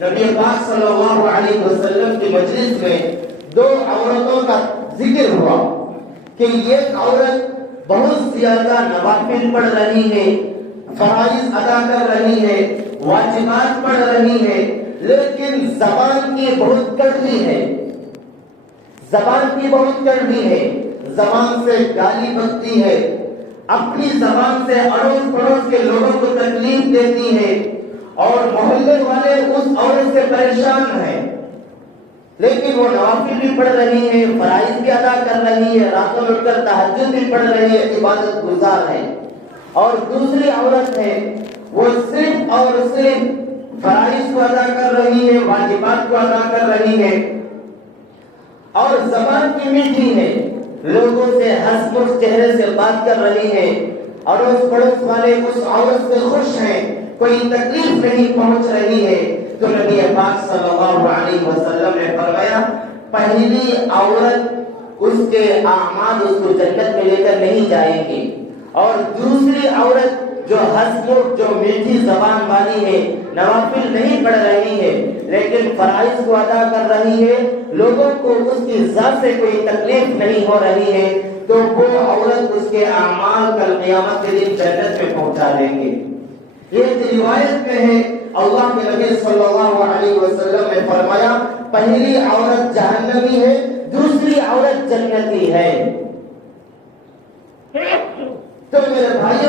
نبی پاک صلی اللہ علیہ وسلم کی مجلس میں دو عورتوں کا ذکر ہوا کہ یہ عورت بہت زیادہ نوافل پڑھ رہی ہے، فرائض ادا کر رہی ہے، واجبات پڑھ رہی ہے، لیکن زبان کی بہت کڑوی ہے، زبان کی بہت کڑوی ہے، زبان سے گالی بکتی ہے، اپنی زبان سے اڑوس پڑوس کے لوگوں کو تکلیف دیتی ہے، اور محلے والے اس عورت سے پریشان ہیں، لیکن وہ نوافل بھی پڑھ رہی ہے، فرائض بھی ادا کر رہی ہے، راتوں میں اٹھ کر تہجد بھی پڑھ رہی ہے، عبادت گزار ہے۔ اور دوسری عورت ہے، وہ صرف اور صرف فرائض کو ادا کر رہی ہے، واجبات کو ادا کر رہی ہے، اور زبان کی میٹھی ہے، لوگوں سے ہنس مس چہرے سے بات کر رہی ہے، اڑوس پڑوس والے اس عورت سے خوش ہیں، کوئی تکلیف نہیں پہنچ رہی ہے۔ تو نبی پاک صلی اللہ علیہ وسلم نے فرمایا پہلی عورت اس کے اعمال اس کو جنت میں لے کر نہیں جائیں گے، اور دوسری عورت جو ہسمکھ جو میٹھی زبان والی ہے، نوافل نہیں پڑھ رہی ہے لیکن فرائض کو ادا کر رہی ہے، لوگوں کو اس کی ذات سے کوئی تکلیف نہیں ہو رہی ہے، تو وہ عورت اس کے اعمال کل قیامت کے دن جنت میں پہنچا دیں گے۔ یہ روایت میں ہے اللہ کے نبی صلی اللہ علیہ وسلم نے فرمایا پہلی عورت جہنمی ہے، دوسری عورت جنتی ہے۔ تو میرے بھائیوں